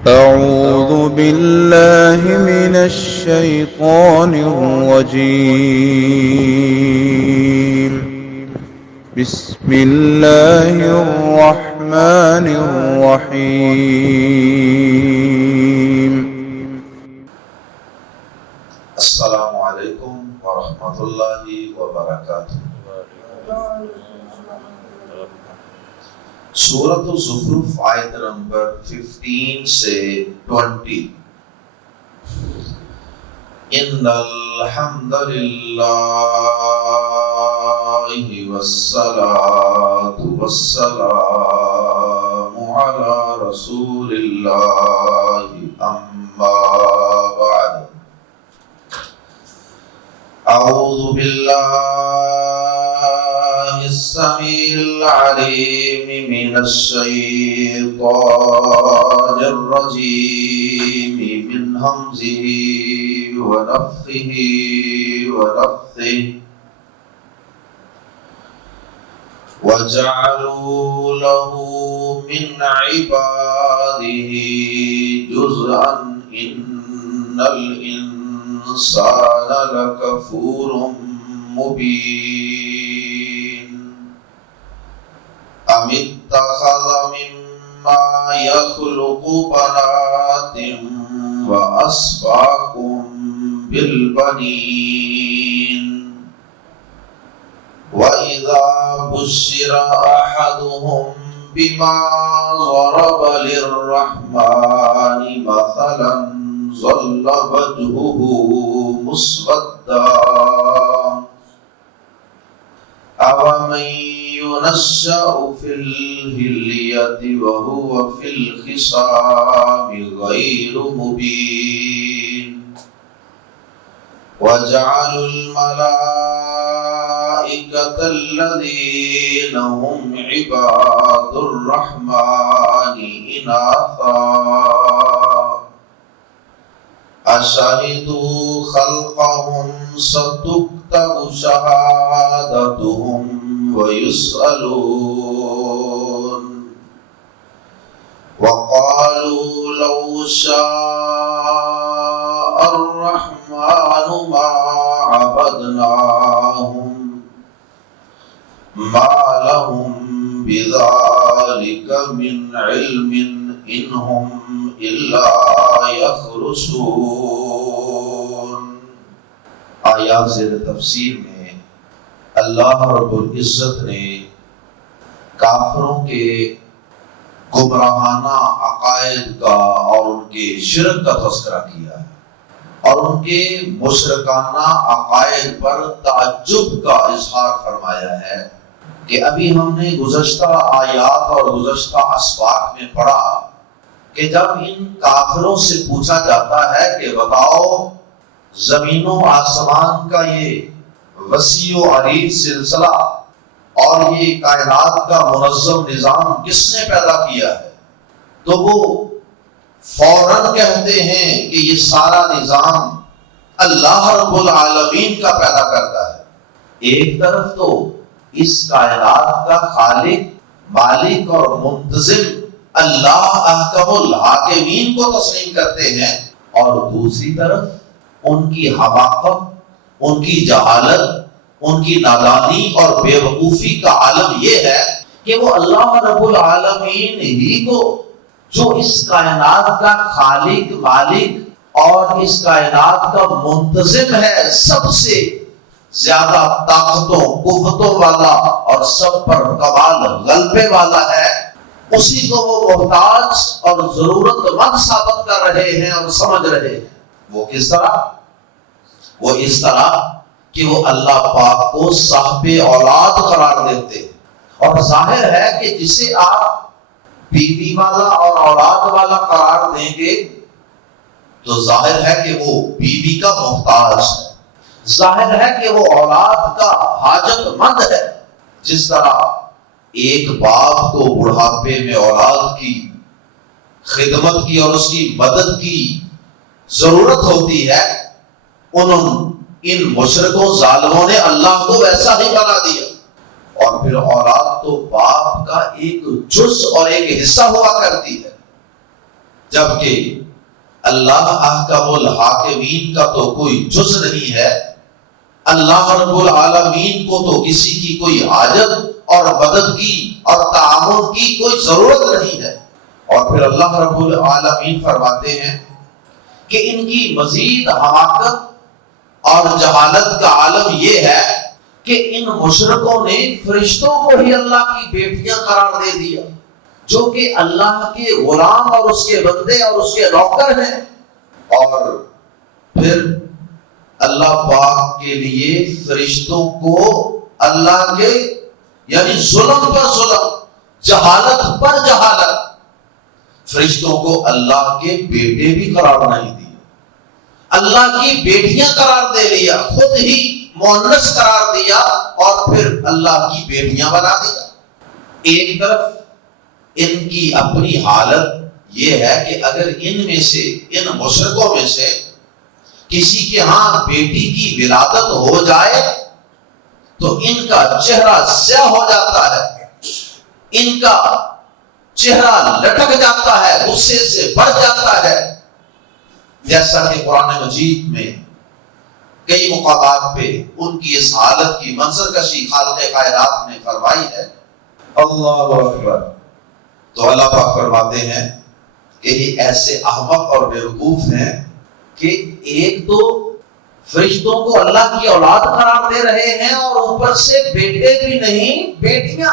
أعوذ بالله من الشيطان الرجيم. بسم الله الرحمن الرحيم. السلام علیکم ورحمۃ اللہ وبرکاتہ۔ سورۃ الزخرف آیت نمبر 15 سے 20۔ ان الحمد للہ والصلاۃ والسلام علی رسول اللہ اما بعد۔ اعوذ باللہ السمیع العلیم من الشیطان الرجیم من ہمزہ ونفخہ ونفثہ۔ وَجَعَلُوا لَهُ مِنْ عِبَادِهِ جُزْءًا إِنَّ الْإِنسَانَ لَكَفُورٌ مُبِينٌ۔ أَمِ اتَّخَذَ مِمَّا يَخْلُقُ بَنَاتٍ وَأَصْفَاكُمْ بِالْبَنِينَ وَإِذَا بُشِّرَ أَحَدُهُم بِمَا ضَرَبَ لِلرَّحْمَنِ مَثَلًا ظَلَّ وَجْهُهُ مُسْوَدًّا أَوَمَن يُنَشَّأُ فِي الْحِلْيَةِ وَهُوَ فِي الْخِصَامِ غَيْرُ مُبِينٍ۔ وَجَعَلُوا الْمَلَائِكَةَ الَّذِينَ هُمْ عِبَادُ الرَّحْمَنِ إِنَاثًا أَشَهِدُوا خَلْقَهُمْ سَتُكْتَبُ شَهَادَتُهُمْ وَيُسْأَلُونَ وَقَالُوا لَوْ شَاءَ الرَّحْمَنُ مَا عَبَدْنَاهُمْ مَا لَهُمْ بِذَلِكَ مِنْ عِلْمٍ إِنْ هُمْ إِلَّا يَخْرُصُونَ۔ آیات زیر تفسیر میں اللہ رب العزت نے کافروں کے گمراہانہ عقائد کا اور ان کے شرک کا تذکرہ کیا ہے، اور ان کے مشرکانہ عقائد پر تعجب کا اظہار فرمایا ہے کہ ابھی ہم نے گزشتہ آیات اور گزشتہ اسباق میں پڑھا کہ جب ان کافروں سے پوچھا جاتا ہے کہ بتاؤ زمین و آسمان کا یہ وسیع و عریض سلسلہ اور یہ کائنات کا منظم نظام کس نے پیدا کیا ہے، تو وہ فوراً کہتے ہیں کہ یہ سارا نظام اللہ رب العالمین کا پیدا کرتا ہے۔ ایک طرف تو اس کائنات کا خالق، مالک اور منتظم اللہ احکم الحاکمین کو تسلیم کرتے ہیں، اور دوسری طرف ان کی حماقت، ان کی جہالت، ان کی نادانی اور بے وقوفی کا عالم یہ ہے کہ وہ اللہ رب العالمین ہی کو، جو اس کائنات کا خالق، مالک اور اس کائنات کا منتظم ہے، سب سے زیادہ طاقتوں، قوتوں والا اور سب پر کمال غلبے والا ہے، اسی کو وہ محتاج اور ضرورت مند ثابت کر رہے ہیں اور سمجھ رہے ہیں۔ وہ کس طرح؟ وہ اس طرح کہ وہ اللہ پاک کو صاحب اولاد قرار دیتے ہیں، اور ظاہر ہے کہ جسے آپ بیوی والا اور اولاد والا قرار دیں گے تو ظاہر ہے کہ وہ بیوی کا محتاج ہے، ظاہر ہے کہ وہ اولاد کا حاجت مند ہے۔ جس طرح ایک باپ کو بڑھاپے میں اولاد کی خدمت کی اور اس کی مدد کی ضرورت ہوتی ہے، ان مشرکوں ظالموں نے اللہ کو ویسا ہی بنا دیا، اور پھر اولاد تو باپ کا ایک جز اور ایک حصہ ہوا کرتی ہے۔ جبکہ اللہ احکم الحاکمین کا تو کوئی جز نہیں ہے، اللہ رب العالمین کو تو کسی کی کوئی حاجت اور مدد کی اور تعاون کی کوئی ضرورت نہیں ہے۔ اور پھر اللہ رب العالمین فرماتے ہیں کہ ان کی مزید حماقت اور جہالت کا عالم یہ ہے کہ ان مشرکوں نے فرشتوں کو ہی اللہ کی بیٹیاں قرار دے دیا، جو کہ اللہ کے غلام اور اس کے بندے اور اس کے نوکر ہیں۔ اور پھر اللہ پاک کے لیے فرشتوں کو اللہ کے یعنی ظلم پر ظلم، جہالت پر جہالت، فرشتوں کو اللہ کے بیٹے بھی قرار نہیں دیا، اللہ کی بیٹیاں قرار دے لیا، خود ہی مؤنث قرار دیا اور پھر اللہ کی بیٹیاں بنا دیا۔ ایک طرف ان کی اپنی حالت یہ ہے کہ اگر ان میں سے، ان مشرکوں میں سے کسی کے ہاں بیٹی کی ولادت ہو جائے تو ان کا چہرہ سیاہ ہو جاتا ہے، ان کا چہرہ لٹک جاتا ہے، غصے سے بڑھ جاتا ہے، جیسا کہ قرآن مجید میں کئی مقامات پہ ان کی اس حالت کی منظر کشی خالق کائنات نے فرمائی ہے۔ اللہ اکبر۔ تو اللہ پاک فرماتے ہیں کہ یہ ایسے احمق اور بیوقوف ہیں کہ ایک تو فرشتوں کو اللہ کی اولاد قرار دے رہے ہیں اور اوپر سے بیٹے بھی نہیں بیٹیاں،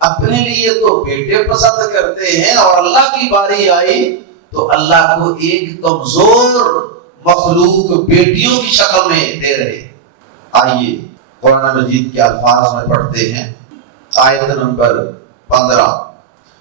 اپنے لیے تو بیٹے پسند کرتے ہیں، اور اللہ کی باری آئی تو اللہ کو ایک کمزور مخلوق بیٹیوں کی شکل میں دے رہے۔ آئیے قرآن مجید کے الفاظ میں پڑھتے ہیں، آیت نمبر 15،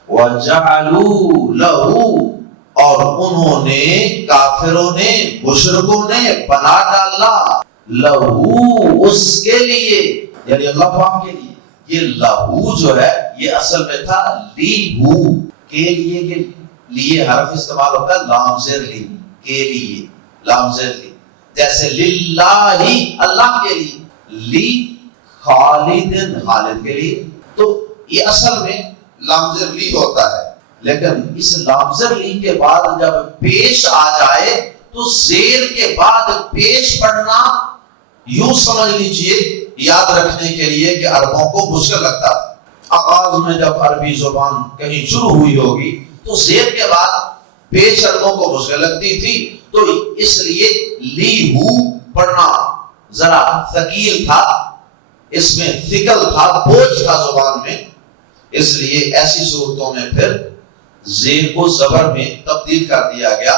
وَجَعَلُوا لَهُ، اور انہوں نے، کافروں نے، مشرکوں نے بنا ڈالا، لہو، اس کے لیے، یعنی اللہ پاک کے لیے۔ یہ لہو جو ہے یہ اصل میں تھا لی ہو، کے لیے، کے لیے حرف استعمال ہوتا ہے لام زیر لی، کے لیے، لام زیر لی، جیسے للہ، اللہ کے لیے، لی خالد، خالد کے لیے، تو یہ اصل میں لام زیر لی ہوتا ہے۔ لیکن اس لامزر لی کے بعد جب پیش آ جائے تو زیر کے بعد پیش پڑھنا یوں سمجھ لیجئے، یاد رکھنے کے لیے کہ عربوں کو مشکل لگتا تھا۔ آغاز میں جب عربی زبان کہیں شروع ہوئی ہوگی تو زیر کے بعد پیش عربوں کو مشکل لگتی تھی، تو اس لیے لی ہو پڑھنا ذرا ثقیل تھا، اس میں ثقل تھا، بوجھ تھا زبان میں، اس لیے ایسی صورتوں میں پھر زیر کو زبر میں تبدیل کر دیا گیا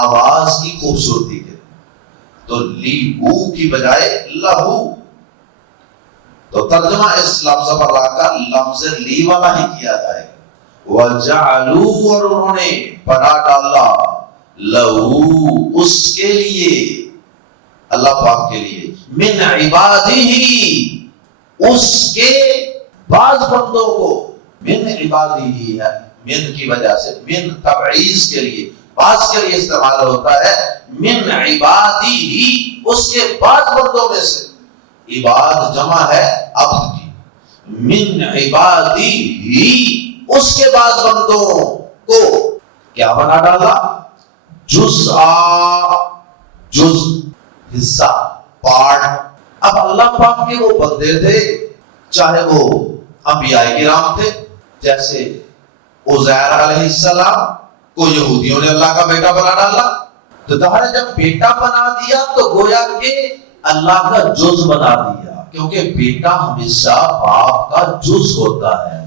آواز کی خوبصورتی کے، تو لی ہو کی بجائے لہو۔ تو ترجمہ اس لفظ پر لا کر لفظ لی والا ہی کیا جائے گا۔ وَجَعَلُوا، اور انہوں نے بنا ڈالا، لہو، اس کے لیے، اللہ پاک کے لیے، من عبادہ، اس کے بعض بندوں کو، من عبادہ ہے، من کی وجہ سے، من تبعیض کے لیے، بعض کے لیے استعمال ہوتا ہے، من عبادہ، اس کے بعض بندوں میں سے، عباد جمع ہے عبد کی، من عبادہ، اس کے بعض بندوں کو کیا بنا ڈالا، جزءا، جز، حصہ، پارٹ۔ اب اللہ پاک کے وہ بندے تھے، چاہے وہ انبیاء کرام تھے، جیسے عزیر علیہ السلام کو یہودیوں نے اللہ کا بیٹا بنا ڈالا، تو ظاہر جب بیٹا بنا دیا تو گویا کہ اللہ کا جز بنا دیا، کیونکہ بیٹا ہمیشہ باپ کا جز ہوتا ہے،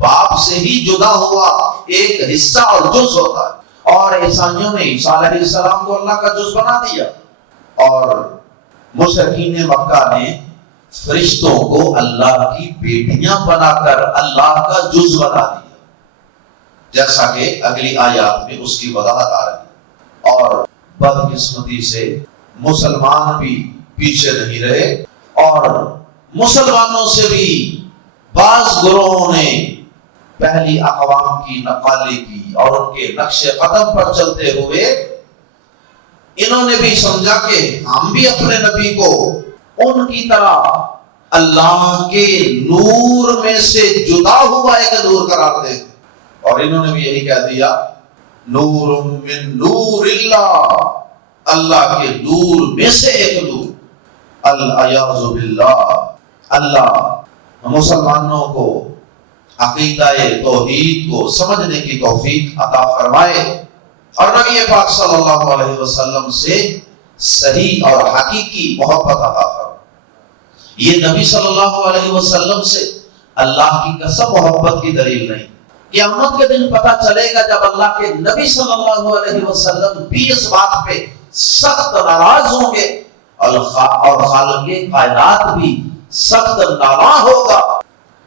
باپ سے ہی جدا ہوا ایک حصہ اور جز ہوتا ہے، اور عیسائیوں نے عیسیٰ علیہ السلام کو اللہ کا جز بنا دیا، اور مشرکین مکہ نے فرشتوں کو اللہ کی بیٹیاں بنا کر اللہ کا جز بنا دیا، جیسا کہ اگلی آیات میں اس کی وضاحت آ رہی ہے۔ اور بدقسمتی سے مسلمان بھی پیچھے نہیں رہے، اور مسلمانوں سے بھی بعض گروہوں نے پہلی اقوام کی نقالی کی اور ان کے نقش قدم پر چلتے ہوئے انہوں نے بھی سمجھا کہ ہم بھی اپنے نبی کو ان کی طرح اللہ کے نور میں سے جدا ہوا ایک نور قرار دیں، اور انہوں نے بھی یہی کہہ دیا، نور من نور اللہ، اللہ کے نور میں سے ایک نور۔ الیاذ باللہ، اللہ مسلمانوں کو عقیدہ توحید کو سمجھنے کی توفیق عطا فرمائے، اور نبی پاک صلی اللہ علیہ وسلم سے صحیح اور حقیقی محبت عطا فرمائے۔ یہ نبی صلی اللہ علیہ وسلم سے اللہ کی قسم محبت کی دلیل نہیں۔ قیامت کے دن پتہ چلے گا جب اللہ کے نبی صلی اللہ علیہ وسلم بھی اس بات پہ سخت ناراض ہوں گے، اور خالق کائنات بھی سخت ناراض ہوگا،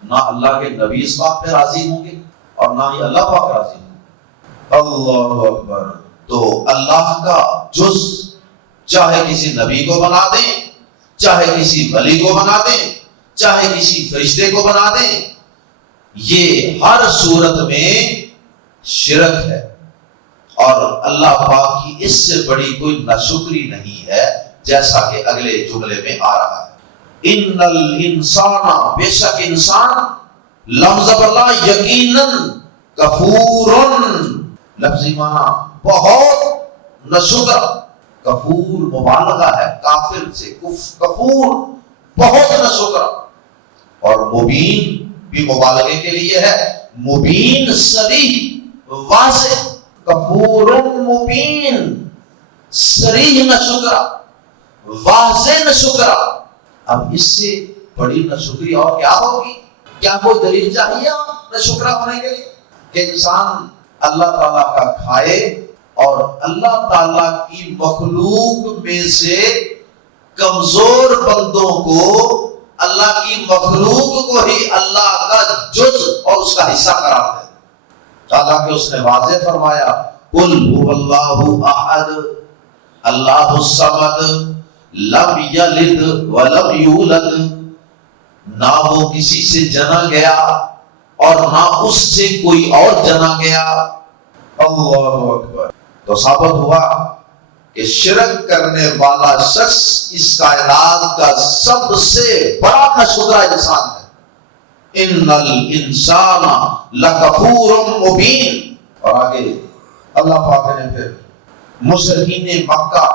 نہ اللہ کے نبی اس بات پہ راضی ہوں گے اور نہ ہی اللہ پاک راضی ہوں گے۔ اللہ اکبر۔ تو اللہ کا جز چاہے کسی نبی کو بنا دیں، چاہے کسی ولی کو بنا دیں، چاہے کسی فرشتے کو بنا دیں، یہ ہر صورت میں شرک ہے، اور اللہ پاک کی اس سے بڑی کوئی ناشکری نہیں ہے، جیسا کہ اگلے جملے میں آ رہا ہے۔ ان الانسان، بے شک انسان، لفظ اللہ یقیناً، کفورن، لفظی معنی بہت ناشکر، کفور مبالغہ ہے کافر سے، کفور بہت ناشکر، اور مبین بھی مبالغے کے لیے ہے، مبین صریح واضح، کفور مبین، صریح ناشکرا، واضح ناشکرا۔ اب اس سے بڑی ناشکری اور کیا ہوگی؟ کیا کوئی دلیل چاہیے ناشکرا ہونے کے لیے کہ انسان اللہ تعالیٰ کا کھائے اور اللہ تعالیٰ کی مخلوق میں سے کمزور بندوں کو، اللہ کی مخلوق کو ہی اللہ کا جز اور اس کا حصہ قرار دے؟ حالانکہ اس نے واضح فرمایا، قل هو اللہ احد اللہ الصمد لم یلد ولم یولد، نہ وہ کسی سے جنا گیا اور نہ اس سے کوئی اور جنا گیا۔ اللہ اکبر۔ تو ثابت ہوا کہ شرک کرنے والا شخص اس کائنات کا سب سے بڑا ناشکرا انسان ہے۔ ان الانسان لکفور مبین۔ اور آگے اللہ پاک نے پھر مشرکین مکہ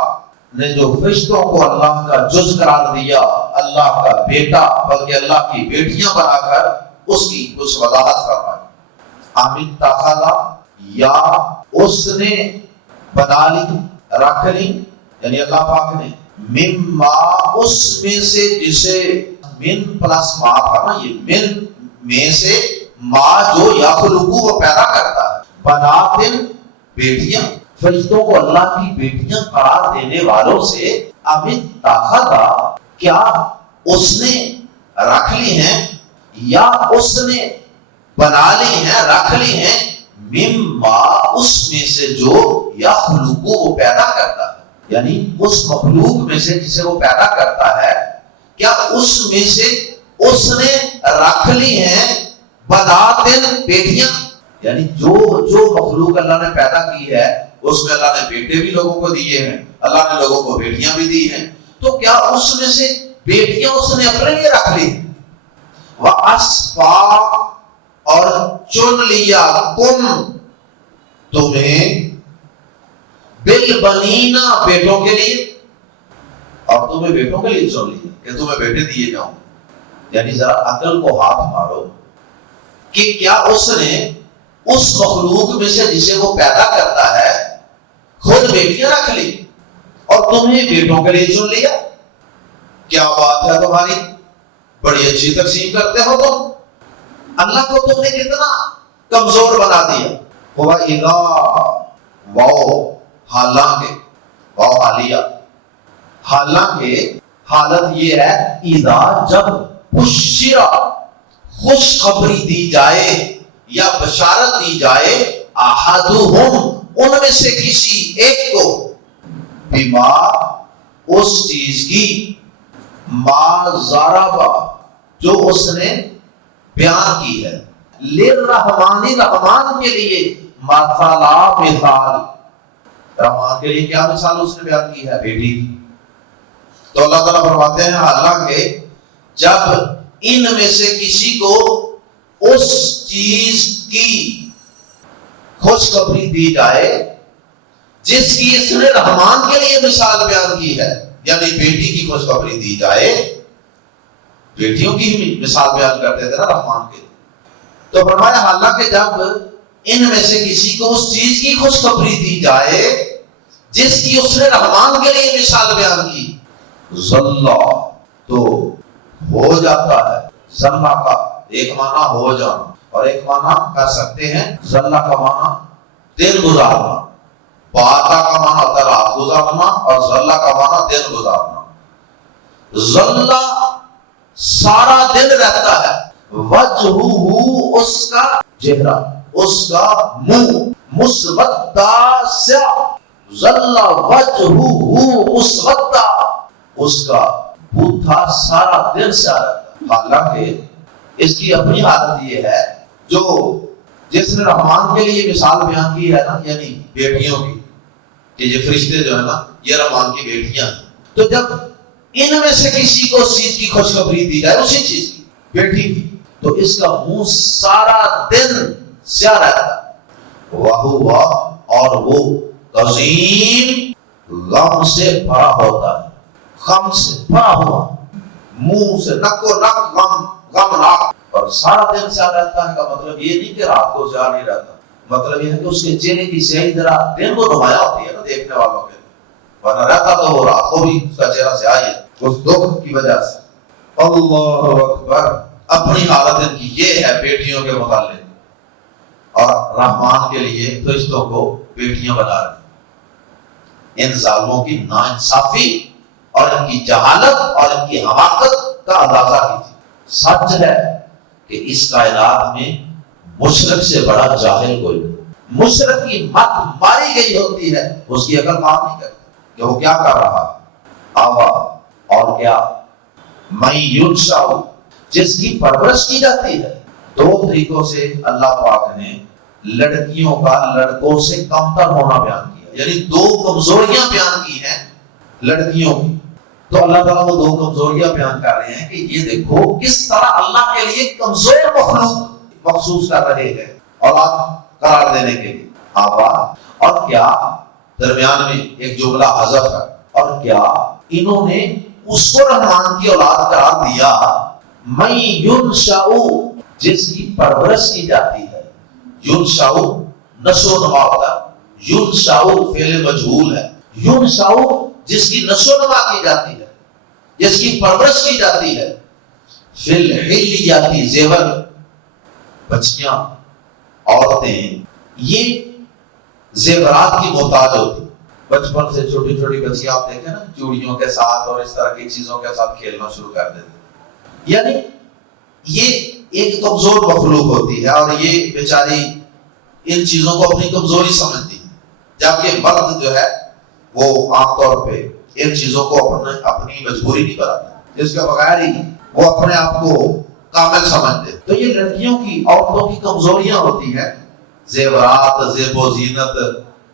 نے جو فرشتوں کو اللہ کا جز قرار دیا، اللہ کا بیٹا بلکہ اللہ کی بیٹیاں بنا کر، اس کی کچھ وضاحت فرمائی۔ آمین تخلا، یا اس نے بنا لی، رکھ لی، یعنی اللہ پاک نے، مما، اس میں سے، جسے من پلس ما تھا نا، یہ من میں سے، ما جو یخلقو وہ پیدا کرتا ہے، بناتن بیٹیاں، فرشتوں کو اللہ کی بیٹیاں قرار دینے والوں سے، امن تاخذا، کیا اس نے رکھ لی ہیں یا اس نے بنا لی ہیں، رکھ لی ہیں، مما، اس میں سے جو یخلقو وہ پیدا کرتا ہے، یعنی اس مخلوق میں سے جسے وہ پیدا کرتا ہے، کیا اس میں سے اس نے رکھ لی ہیں بناتن بیٹیاں، یعنی جو مخلوق اللہ نے پیدا کی ہے اس میں اللہ نے بیٹے بھی لوگوں کو دیے ہیں، اللہ نے لوگوں کو بیٹیاں بھی دی ہیں، تو کیا اس میں سے بیٹیاں اس نے اپنے لیے رکھ لی ہیں؟ وَأَصْفَى، اور چن لیا، کم، تمہیں، بالبنین، بیٹوں کے لیے، اور تمہیں بیٹوں کے لیے چن لیا کہ تمہیں بیٹے دیے جاؤں۔ یعنی ذرا عقل کو ہاتھ مارو کہ کیا اس نے اس مخلوق میں سے جسے وہ پیدا کرتا ہے خود بیٹیاں رکھ لی اور تمہیں بیٹوں کے لیے چن لیا؟ کیا بات ہے تمہاری، بڑی اچھی تقسیم کرتے ہو تم، اللہ کو تم نے کتنا کمزور بنا دیا۔ ہوا اذا، واو حالانکہ، واو حالیہ، حالانکہ حالت یہ ہے، اذا جب، بشرا خوشخبری دی جائے یا بشارت دی جائے، احدہم ان میں سے کسی ایک کو، بما اس چیز کی، ما ضربا جو اس نے بیان کی ہے، للرحمانی رحمان کے لیے، مثلا مثال، رحمان کے لیے کیا مثال اس نے بیان کی ہے؟ بیٹی کی۔ تو اللہ تعالیٰ فرماتے ہیں حالانکہ جب ان میں سے کسی کو اس چیز کی خوشخبری دی جائے جس کی اس نے رحمان کے لیے مثال بیان کی ہے، یعنی بیٹی کی خوشخبری دی جائے، بیٹیوں کی ہی مثال بیان کرتے تھے نا رحمان کے لیے، تو فرمایا حالانکہ جب ان میں سے کسی کو اس چیز کی خوشخبری دی جائے جس کی اس نے رحمان کے لیے مثال بیان کی، ذلہ تو ہو جاتا ہے۔ ذلہ کا ایک معنی ہو جانا اور ایک معنی کر سکتے ہیں ذلہ کا معنی دن گزارنا، باتا کا معنی ہوتا ہے رات گزارنا اور ذلہ کا معنی دن گزارنا۔ ذلہ سارا دن رہتا ہے، وجہہ اس کا چہرہ، اس کا منہ مسودہ سیاہ، ذلہ وجہہ مسودہ، اس کا بوتھا سارا دن سیاہ رہتا ہے۔ حالانکہ اس کی اپنی حالت یہ ہے جو جس نے رحمان کے لیے مثال بیان کی ہے نا، یعنی بیٹیوں کی، کہ یہ فرشتے جو ہے نا یہ رحمان کی بیٹیاں ہیں، تو جب ان میں سے کسی کو اس چیز کی خوشخبری دی جائے، اسی چیز کی، بیٹی کی، تو اس کا منہ سارا دن سیاہ رہتا ہے، وَهُوَ اور وہ قَزِيم غم سے بھرا ہوتا ہے، غم سے بھرا ہوا، منہ سے نکو نک غمناک، اور سارا دن سیاہ رہتا ہے کا مطلب یہ نہیں کہ رات کو سیاہ نہیں رہتا، مطلب یہ ہے کہ اس کے چہرے کی سیاہی ذرا دن کو نمایاں ہوتی ہے نا دیکھنے والوں کے لیے، ورنہ رہتا تو وہ رات کو بھی اس کا چہرہ سیاہ ہے اس دکھ کی وجہ سے۔ اللہ اکبر، اپنی حالت ان کی یہ ہے بیٹیوں کے متعلق، اور رحمان کے لیے فرشتوں کو بیٹیاں بنا رہے ہیں۔ ان ظالموں کی ناانصافی اور ان کی جہالت اور ان کی حماقت کا اندازہ کی تھی۔ سچ ہے کہ اس کائنات میں مشرک سے بڑا جاہل کوئی نہیں۔ مشرک کی مت ماری گئی ہوتی ہے، اس کی عقل کام نہیں کرتی کہ وہ کیا کر رہا ہے۔ آوا اور کیا میں یونشا، جس کی پرورش کی جاتی ہے۔ دو طریقوں سے اللہ پاک نے لڑکیوں کا لڑکوں سے کمتر ہونا بیان کیا، یعنی دو کمزوریاں بیان کی ہیں لڑکیوں کی، تو اللہ تعالیٰ وہ دو کمزوریاں بیان کر رہے ہیں کہ یہ دیکھو کس طرح اللہ کے لیے کمزور مخلوق مخصوص کر رہے ہیں اولاد قرار دینے کے لیے۔ آبا اور کیا، درمیان میں ایک جملہ حذف ہے، اور کیا انہوں نے اس کو رحمان کی اولاد قرار دیا، میں ینشاء جس کی پرورش کی جاتی ہے۔ ینشاء نشو و نما ہوتا ہے، ینشاء فعل مجہول ہے، ینشاء جس کی نشو و نما کی جاتی ہے، جس کی پرورش کی جاتی ہے۔ فی الحلیاتی زیور، بچیاں عورتیں یہ زیورات کی محتاج ہوتی، بچپن سے چھوٹی چھوٹی بچیاں آپ دیکھیں نا چوڑیوں کے ساتھ اور اس طرح کی چیزوں کے ساتھ کھیلنا شروع کر دیتے، یعنی یہ ایک کمزور مخلوق ہوتی ہے اور یہ بیچاری ان چیزوں کو اپنی کمزوری سمجھتی ہے، جبکہ مرد جو ہے وہ عام طور پہ ان چیزوں کو اپنی مجبوری نہیں بناتا، اس کے بغیر ہی وہ اپنے آپ کو کامل سمجھتے۔ تو یہ لڑکیوں کی، عورتوں کی کمزوریاں ہوتی ہیں، زیورات، زیب و زینت،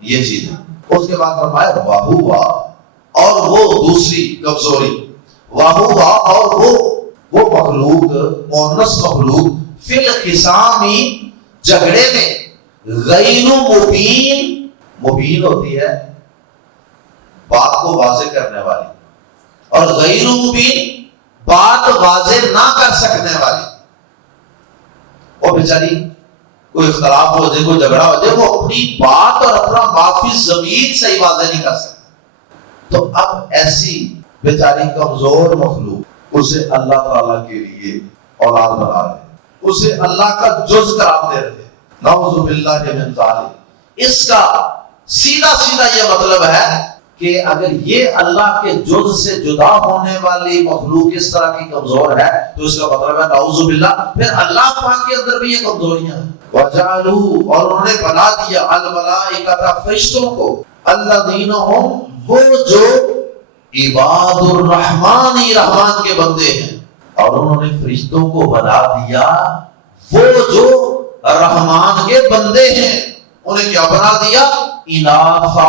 یہ چیزیں۔ اس کے بعد فرمایا واہوا، اور وہ دوسری کمزوری، واہوا اور وہ مخلوق، مونس مخلوق، فی الخصام جھگڑے میں، غیر مبین، مبین ہوتی ہے بات کو واضح کرنے والی، اور غیر مبین بات واضح نہ کر سکنے والی۔ وہ بیچاری کوئی اختلاف ہو جائے، کوئی جھگڑا ہو جائے، وہ اپنی بات اور اپنا معافی ضمیر صحیح واضح نہیں کر سکتا۔ تو اب ایسی بیچاری کمزور مخلوق، اسے اللہ تعالیٰ کے لیے اولاد بنا رہے، اسے اللہ کا جز قرار دے رہے، نعوذ باللہ من ذالک۔ اس کا سیدھا سیدھا یہ مطلب ہے کہ اگر یہ اللہ کے جز سے جدا ہونے والی مخلوق اس طرح کی کمزور ہے تو اس کا مطلب ہے نعوذ باللہ پھر اللہ پاک کے اندر بھی یہ کمزوریاں ہیں۔ وَجَعَلُوا اور انہوں نے بنا دیا الملائکۃ فرشتوں کو، الذین ہم وہ جو عباد الرحمن رحمان کے بندے ہیں، اور انہوں نے فرشتوں کو بنا دیا وہ جو رحمان کے بندے ہیں، انہیں کیا بنا دیا؟ اناثا،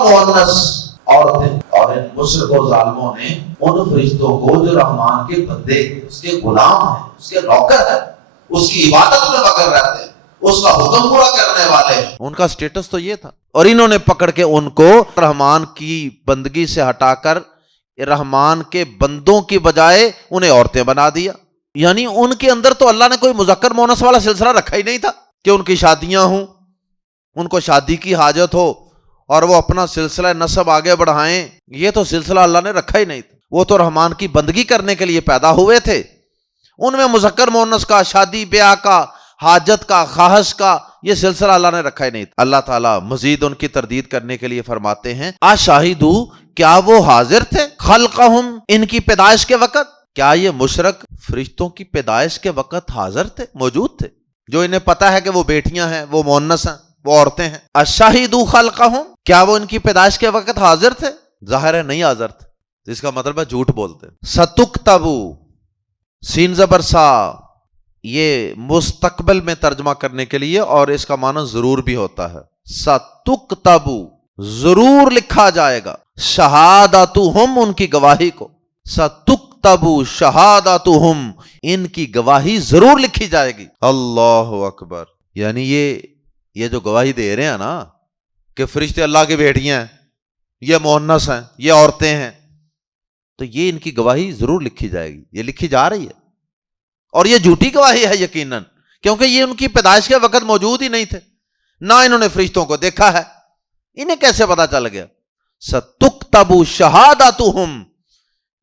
مؤنث عورتیں۔ اور ان مشرک و ظالموں نے ان فرشتوں کو جو رحمان کے بندے، اس کے غلام ہیں، اس کے نوکر ہیں، اس کی عبادت میں مگن رہتے ہیں، اس کا حکم پورا کرنے والے ہیں۔ ان کا سٹیٹس تو یہ تھا، اور انہوں نے پکڑ کے ان کو رحمان کی بندگی سے ہٹا کر رحمان کے بندوں کی بجائے انہیں عورتیں بنا دیا۔ یعنی ان کے اندر تو اللہ نے کوئی مذکر مونس والا سلسلہ رکھا ہی نہیں تھا کہ ان کی شادیاں ہوں، ان کو شادی کی حاجت ہو اور وہ اپنا سلسلہ نسب آگے بڑھائیں، یہ تو سلسلہ اللہ نے رکھا ہی نہیں تھا۔ وہ تو رحمان کی بندگی کرنے کے لیے پیدا ہوئے تھے، ان میں مذکر مونس کا، شادی بیاہ کا، حاجت کا، خواہش کا یہ سلسلہ اللہ نے رکھا ہی نہیں تھا۔ اللہ تعالیٰ مزید ان کی تردید کرنے کے لیے فرماتے ہیں آشاہدو، کیا وہ حاضر تھے، خلقہم، ان کی پیدائش کے وقت؟ کیا یہ مشرک فرشتوں کی پیدائش کے وقت حاضر تھے، موجود تھے؟ جو انہیں پتا ہے کہ وہ بیٹیاں ہیں، وہ مؤنث ہیں، وہ عورتیں ہیں۔ اشہدوا خلقہم، کیا وہ ان کی پیدائش کے وقت حاضر تھے؟ ظاہر ہے نہیں حاضر تھے، اس کا مطلب ہے جھوٹ بولتے۔ ستکتبو، سین زبر سا، یہ مستقبل میں ترجمہ کرنے کے لیے، اور اس کا معنی ضرور بھی ہوتا ہے۔ ستکتبو، ضرور لکھا جائے گا، شہادتہم، ان کی گواہی کو، ستکتبو شہادتہم، ان کی گواہی ضرور لکھی جائے گی۔ اللہ اکبر، یعنی یہ جو گواہی دے رہے ہیں نا کہ فرشتے اللہ کی بیٹیاں ہیں، یہ مؤنث ہیں، یہ عورتیں ہیں، تو یہ ان کی گواہی ضرور لکھی جائے گی، یہ لکھی جا رہی ہے، اور یہ جھوٹی گواہی ہے یقیناً، کیونکہ یہ ان کی پیدائش کے وقت موجود ہی نہیں تھے، نہ انہوں نے فرشتوں کو دیکھا ہے، انہیں کیسے پتا چل گیا؟ ستکتب شہادتہم،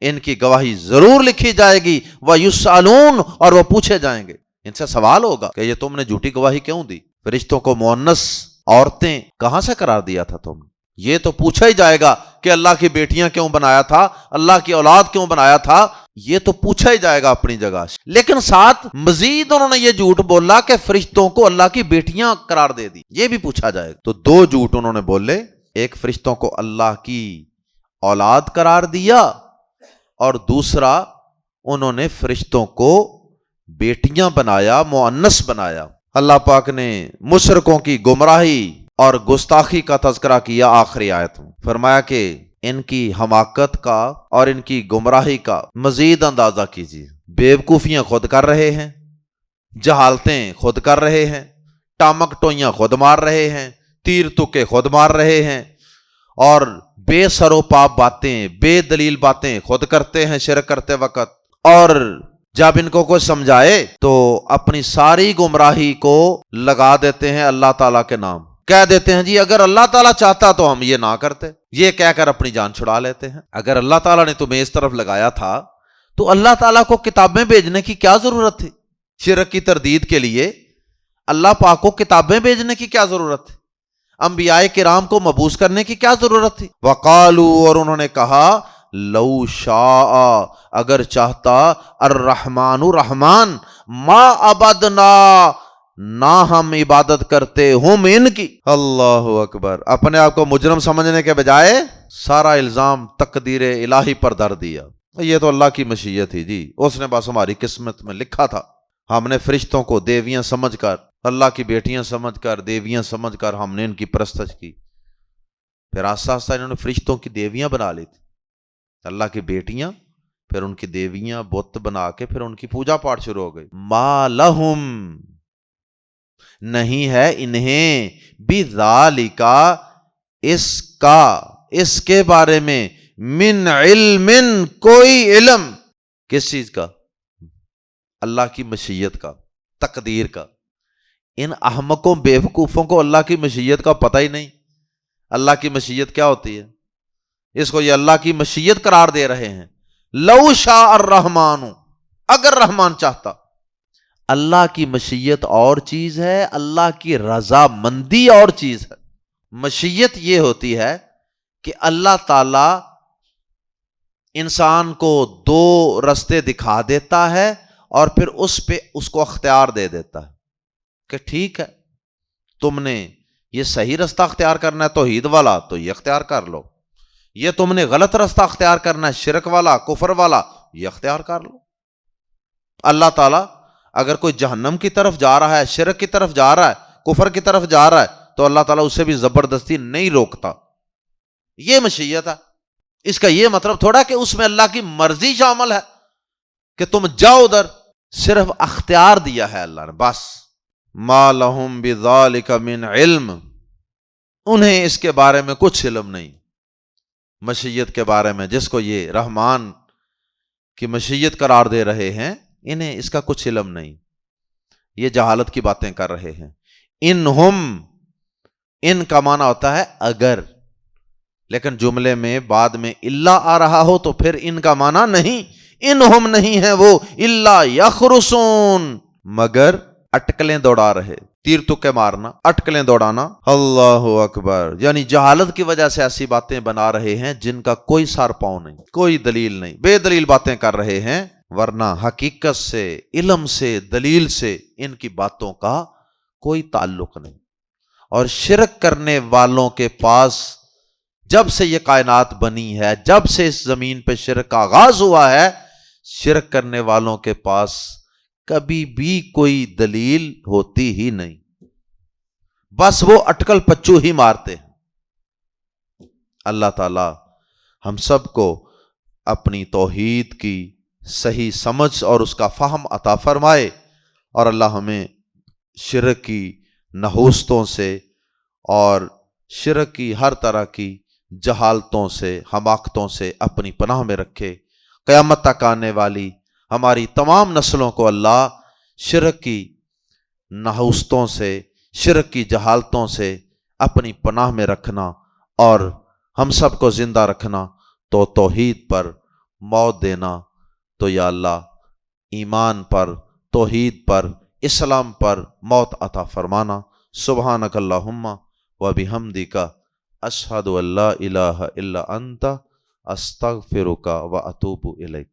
ان کی گواہی ضرور لکھی جائے گی، وَيُسْأَلُونَ، اور وہ پوچھے جائیں گے، ان سے سوال ہوگا کہ یہ تم نے جھوٹی گواہی کیوں دی، فرشتوں کو مؤنث عورتیں کہاں سے قرار دیا تھا تم نے؟ یہ تو پوچھا ہی جائے گا کہ اللہ کی بیٹیاں کیوں بنایا تھا، اللہ کی اولاد کیوں بنایا تھا، یہ تو پوچھا ہی جائے گا اپنی جگہ، لیکن ساتھ مزید انہوں نے یہ جھوٹ بولا کہ فرشتوں کو اللہ کی بیٹیاں قرار دے دی، یہ بھی پوچھا جائے گا۔ تو دو جھوٹ انہوں نے بولے، ایک فرشتوں کو اللہ کی اولاد قرار دیا، اور دوسرا انہوں نے فرشتوں کو بیٹیاں بنایا، مؤنث بنایا۔ اللہ پاک نے مشرکوں کی گمراہی اور گستاخی کا تذکرہ کیا آخری آیت میں، فرمایا کہ ان کی حماقت کا اور ان کی گمراہی کا مزید اندازہ کیجیے، بیوقوفیاں خود کر رہے ہیں، جہالتیں خود کر رہے ہیں، ٹامک ٹوئیاں خود مار رہے ہیں، تیر تکے خود مار رہے ہیں، اور بے سر و پا باتیں، بے دلیل باتیں خود کرتے ہیں شرک کرتے وقت، اور جب ان کو کوئی سمجھائے تو اپنی ساری گمراہی کو لگا دیتے ہیں اللہ تعالیٰ کے نام، کہہ دیتے ہیں جی اگر اللہ تعالیٰ چاہتا تو ہم یہ نہ کرتے، یہ کہہ کر اپنی جان چھڑا لیتے ہیں۔ اگر اللہ تعالیٰ نے تمہیں اس طرف لگایا تھا تو اللہ تعالیٰ کو کتابیں بھیجنے کی کیا ضرورت تھی؟ شرک کی تردید کے لیے اللہ پاک کو کتابیں بھیجنے کی کیا ضرورت تھی؟ انبیاء کرام کو مبعوث کرنے کی کیا ضرورت تھی؟ وقالوا، اور انہوں نے کہا، لو شاء، اگر چاہتا، الرحمن، رحمان، ما عبدنا، نہ ہم عبادت کرتے، ہم ان کی۔ اللہ اکبر، اپنے آپ کو مجرم سمجھنے کے بجائے سارا الزام تقدیر الہی پر دھر دیا، یہ تو اللہ کی مشیت تھی جی، اس نے بس ہماری قسمت میں لکھا تھا، ہم نے فرشتوں کو دیویاں سمجھ کر، اللہ کی بیٹیاں سمجھ کر، دیویاں سمجھ کر ہم نے ان کی پرستش کی، پھر آہستہ آہستہ انہوں نے فرشتوں کی دیویاں بنا لی تھی، اللہ کی بیٹیاں، پھر ان کی دیویاں بت بنا کے پھر ان کی پوجا پاٹ شروع ہو گئی۔ ما لہم، نہیں ہے انہیں، بذالک، اس کے بارے میں، من علم، کوئی علم، کس چیز کا؟ اللہ کی مشیت کا، تقدیر کا۔ ان احمقوں بیوقوفوں کو اللہ کی مشیت کا پتہ ہی نہیں۔ اللہ کی مشیت کیا ہوتی ہے؟ اس کو یہ اللہ کی مشیت قرار دے رہے ہیں۔ لو شاء الرحمن، اگر رحمان چاہتا۔ اللہ کی مشیت اور چیز ہے، اللہ کی رضا مندی اور چیز ہے۔ مشیت یہ ہوتی ہے کہ اللہ تعالی انسان کو دو رستے دکھا دیتا ہے اور پھر اس پہ اس کو اختیار دے دیتا ہے کہ ٹھیک ہے، تم نے یہ صحیح رستہ اختیار کرنا ہے توحید والا تو یہ اختیار کر لو، یہ تم نے غلط رستہ اختیار کرنا ہے شرک والا، کفر والا، یہ اختیار کر لو۔ اللہ تعالیٰ اگر کوئی جہنم کی طرف جا رہا ہے، شرک کی طرف جا رہا ہے، کفر کی طرف جا رہا ہے، تو اللہ تعالیٰ اسے بھی زبردستی نہیں روکتا۔ یہ مشیت ہے۔ اس کا یہ مطلب تھوڑا کہ اس میں اللہ کی مرضی شامل ہے کہ تم جاؤ ادھر، صرف اختیار دیا ہے اللہ نے، بس ما لہم بذالک من علم، انہیں اس کے بارے میں کچھ علم نہیں، مشیت کے بارے میں جس کو یہ رحمان کی مشیت قرار دے رہے ہیں، انہیں اس کا کچھ علم نہیں، یہ جہالت کی باتیں کر رہے ہیں۔ ان کا معنی ہوتا ہے اگر، لیکن جملے میں بعد میں الا آ رہا ہو تو پھر ان کا معنی نہیں، انہم نہیں ہے وہ الا یخرسون، مگر اٹکلیں دوڑا رہے، تیر تکے مارنا، اٹکلیں دوڑانا۔ اللہ اکبر، یعنی جہالت کی وجہ سے ایسی باتیں بنا رہے ہیں جن کا کوئی سار پاؤں نہیں، کوئی دلیل نہیں، بے دلیل باتیں کر رہے ہیں، ورنہ حقیقت سے، علم سے، دلیل سے ان کی باتوں کا کوئی تعلق نہیں۔ اور شرک کرنے والوں کے پاس جب سے یہ کائنات بنی ہے، جب سے اس زمین پہ شرک کا آغاز ہوا ہے، شرک کرنے والوں کے پاس کبھی بھی کوئی دلیل ہوتی ہی نہیں، بس وہ اٹکل پچو ہی مارتے ہیں۔ اللہ تعالی ہم سب کو اپنی توحید کی صحیح سمجھ اور اس کا فہم عطا فرمائے، اور اللہ ہمیں شرک کی نحوستوں سے اور شرک کی ہر طرح کی جہالتوں سے، حماقتوں سے اپنی پناہ میں رکھے۔ قیامت تک آنے والی ہماری تمام نسلوں کو اللہ شرک کی نحوستوں سے، شرک کی جہالتوں سے اپنی پناہ میں رکھنا، اور ہم سب کو زندہ رکھنا تو توحید پر موت دینا، تو یا اللہ ایمان پر، توحید پر، اسلام پر موت عطا فرمانا۔ سبحانک اللہم و بحمدک، اشہد ان لا الہ الا انت، استغفرک و اتوب الیک۔